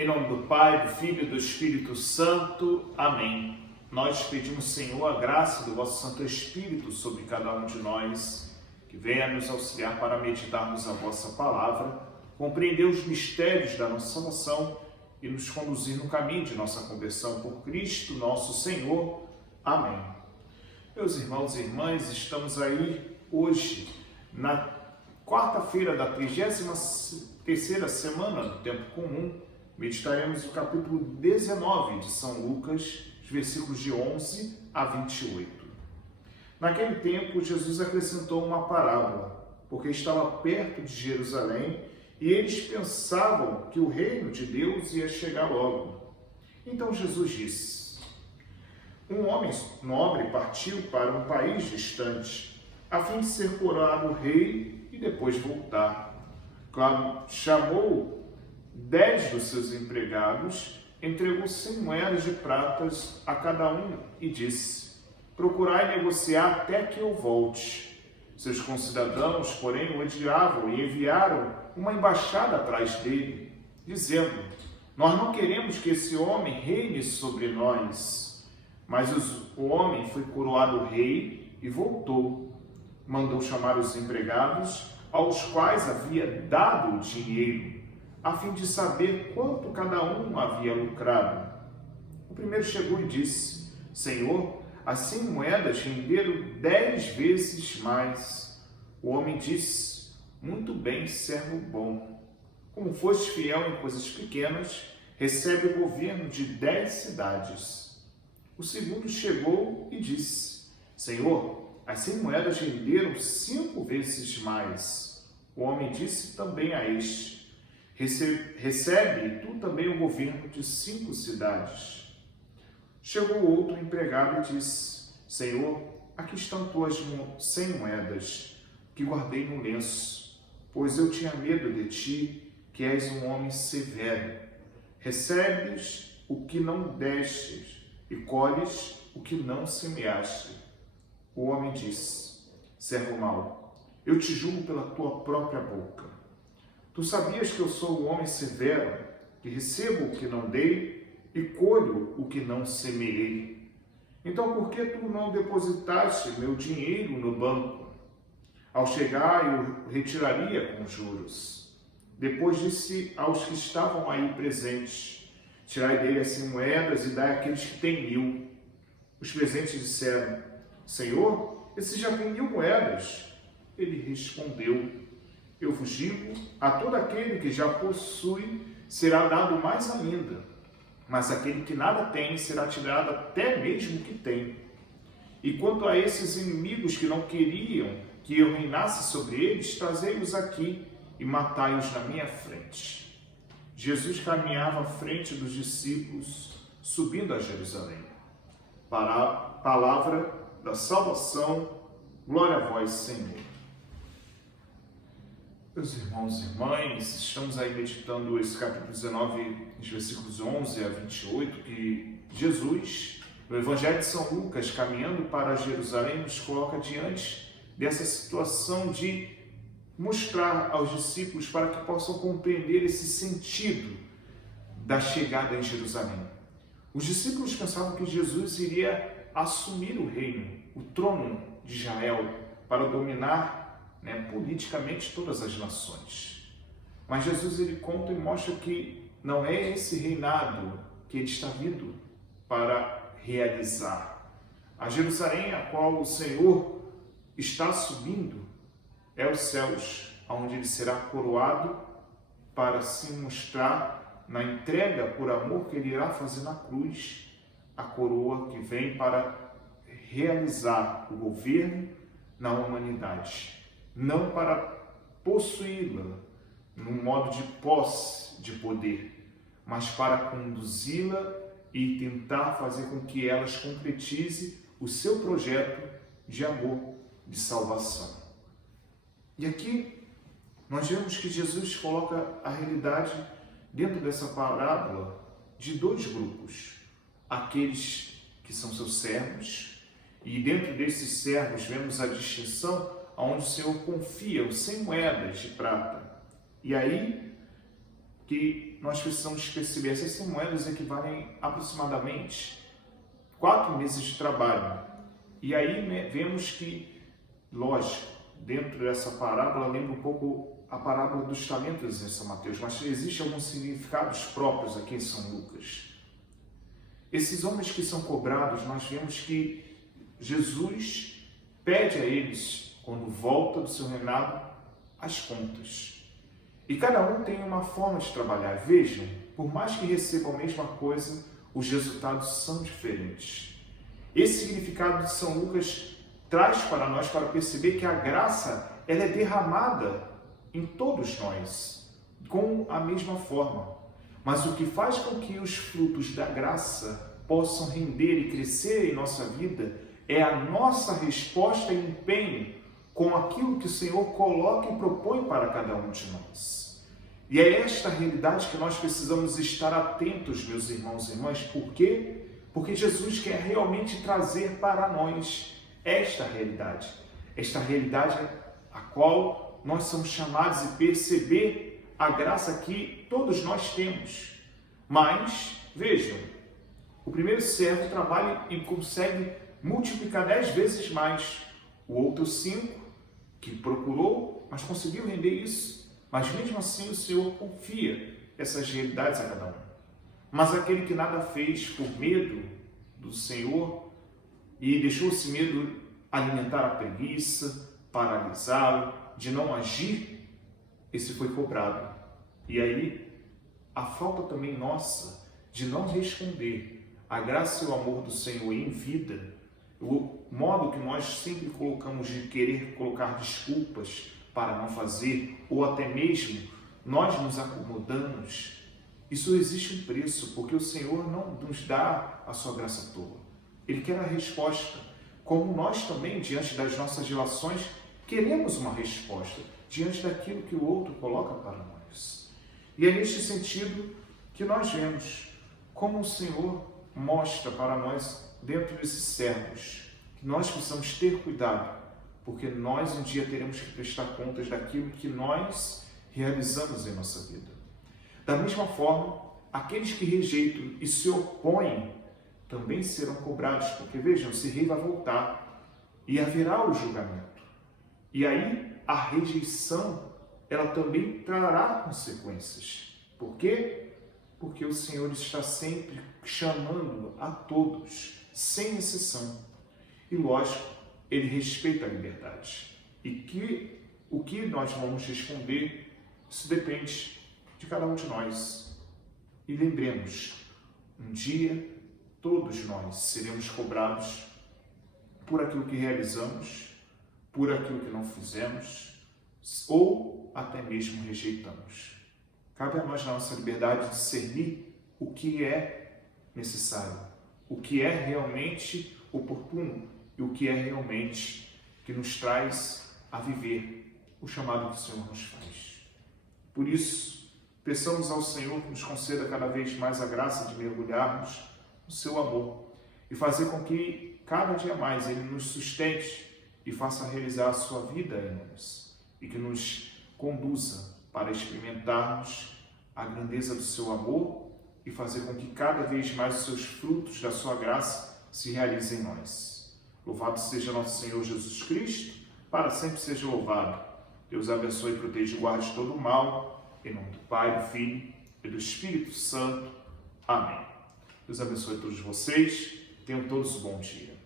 Em nome do Pai, do Filho e do Espírito Santo. Amém. Nós pedimos, Senhor, a graça do vosso Santo Espírito sobre cada um de nós, que venha nos auxiliar para meditarmos a vossa palavra, compreender os mistérios da nossa salvação e nos conduzir no caminho de nossa conversão por Cristo, nosso Senhor. Amém. Meus irmãos e irmãs, estamos aí hoje, na quarta-feira da 33ª semana do Tempo Comum. Meditaremos o capítulo 19 de São Lucas, os versículos de 11 a 28. Naquele tempo, Jesus acrescentou uma parábola, porque estava perto de Jerusalém e eles pensavam que o reino de Deus ia chegar logo. Então Jesus disse: um homem nobre partiu para um país distante, a fim de ser coroado rei e depois voltar. Claro, chamou 10 dos seus empregados, entregou 100 moedas de pratas a cada um e disse: procurai negociar até que eu volte. Seus concidadãos, porém, o odiavam e enviaram uma embaixada atrás dele, dizendo: nós não queremos que esse homem reine sobre nós. Mas o homem foi coroado rei e voltou. Mandou chamar os empregados, aos quais havia dado o dinheiro, a fim de saber quanto cada um havia lucrado. O primeiro chegou e disse: Senhor, as 100 moedas renderam 10 vezes mais. O homem disse: muito bem, servo bom. Como foste fiel em coisas pequenas, recebe o governo de 10 cidades. O segundo chegou e disse: Senhor, as 100 moedas renderam 5 vezes mais. O homem disse também a este: recebe tu também o governo de 5 cidades. Chegou outro empregado e disse: Senhor, aqui estão tuas 100 moedas, que guardei no lenço, pois eu tinha medo de ti, que és um homem severo. Recebes o que não destes e colhes o que não semeaste. O homem disse: servo mau, eu te julgo pela tua própria boca. Tu sabias que eu sou um homem severo, que recebo o que não dei e colho o que não semeei. Então por que tu não depositaste meu dinheiro no banco? Ao chegar eu o retiraria com juros. Depois disse aos que estavam aí presentes: tirai dele as 100 moedas e dai àqueles que têm 1000. Os presentes disseram: Senhor, esse já tem 1000 moedas. Ele respondeu: eu vos digo, a todo aquele que já possui será dado mais ainda, mas aquele que nada tem será tirado até mesmo o que tem. E quanto a esses inimigos que não queriam que eu reinasse sobre eles, trazei-os aqui e matai-os na minha frente. Jesus caminhava à frente dos discípulos, subindo a Jerusalém. Palavra da salvação, glória a vós, Senhor. Meus irmãos e irmãs, estamos aí meditando esse capítulo 19, os versículos 11 a 28, que Jesus, no Evangelho de São Lucas, caminhando para Jerusalém, nos coloca diante dessa situação de mostrar aos discípulos para que possam compreender esse sentido da chegada em Jerusalém. Os discípulos pensavam que Jesus iria assumir o reino, o trono de Israel, para dominar politicamente todas as nações. Mas Jesus ele conta e mostra que não é esse reinado que ele está vindo para realizar. A Jerusalém a qual o Senhor está subindo é os céus, onde ele será coroado para se mostrar na entrega por amor que ele irá fazer na cruz, a coroa que vem para realizar o governo na humanidade. Não para possuí-la num modo de posse de poder, mas para conduzi-la e tentar fazer com que elas concretize o seu projeto de amor, de salvação. E aqui nós vemos que Jesus coloca a realidade dentro dessa parábola de 2 grupos. Aqueles que são seus servos, e dentro desses servos vemos a distinção onde o Senhor confia os 100 moedas de prata. E aí, que nós precisamos perceber. Essas 100 moedas equivalem aproximadamente 4 meses de trabalho. E aí, né, vemos que, lógico, dentro dessa parábola, lembra um pouco a parábola dos talentos em São Mateus, mas existem alguns significados próprios aqui em São Lucas. Esses homens que são cobrados, nós vemos que Jesus pede a eles, quando volta do seu reinado, as contas. E cada um tem uma forma de trabalhar. Vejam, por mais que recebam a mesma coisa, os resultados são diferentes. Esse significado de São Lucas traz para nós para perceber que a graça ela é derramada em todos nós, com a mesma forma. Mas o que faz com que os frutos da graça possam render e crescer em nossa vida é a nossa resposta e empenho com aquilo que o Senhor coloca e propõe para cada um de nós. E é esta realidade que nós precisamos estar atentos, meus irmãos e irmãs. Por quê? Porque Jesus quer realmente trazer para nós esta realidade a qual nós somos chamados a perceber a graça que todos nós temos. Mas, vejam, o primeiro servo trabalha e consegue multiplicar 10 vezes mais. O outro 5, que procurou, mas conseguiu render isso. Mas mesmo assim o Senhor confia essas realidades a cada um. Mas aquele que nada fez por medo do Senhor e deixou esse medo alimentar a preguiça, paralisá-lo, de não agir, esse foi cobrado. E aí, a falta também nossa de não responder a graça e o amor do Senhor em vida, o modo que nós sempre colocamos de querer colocar desculpas para não fazer, ou até mesmo nós nos acomodamos, isso existe um preço, porque o Senhor não nos dá a sua graça à toa. Ele quer a resposta, como nós também, diante das nossas relações, queremos uma resposta, diante daquilo que o outro coloca para nós. E é neste sentido que nós vemos como o Senhor mostra para nós, dentro desses servos, que nós precisamos ter cuidado, porque nós um dia teremos que prestar contas daquilo que nós realizamos em nossa vida. Da mesma forma, aqueles que rejeitam e se opõem também serão cobrados, porque vejam, esse rei vai voltar e haverá o julgamento. E aí a rejeição, ela também trará consequências. Por quê? Porque o Senhor está sempre chamando a todos, sem exceção. E lógico, Ele respeita a liberdade. E o que nós vamos responder, isso depende de cada um de nós. E lembremos, um dia todos nós seremos cobrados por aquilo que realizamos, por aquilo que não fizemos, ou até mesmo rejeitamos. Cabe a nós, na nossa liberdade, discernir o que é necessário, o que é realmente oportuno, e o que é realmente que nos traz a viver o chamado que o Senhor nos faz. Por isso, peçamos ao Senhor que nos conceda cada vez mais a graça de mergulharmos no seu amor e fazer com que cada dia mais Ele nos sustente e faça realizar a sua vida em nós e que nos conduza para experimentarmos a grandeza do seu amor e fazer com que cada vez mais os seus frutos da sua graça se realizem em nós. Louvado seja nosso Senhor Jesus Cristo, para sempre seja louvado. Deus abençoe, proteja e guarde todo o mal, em nome do Pai, do Filho e do Espírito Santo. Amém. Deus abençoe todos vocês, tenham todos um bom dia.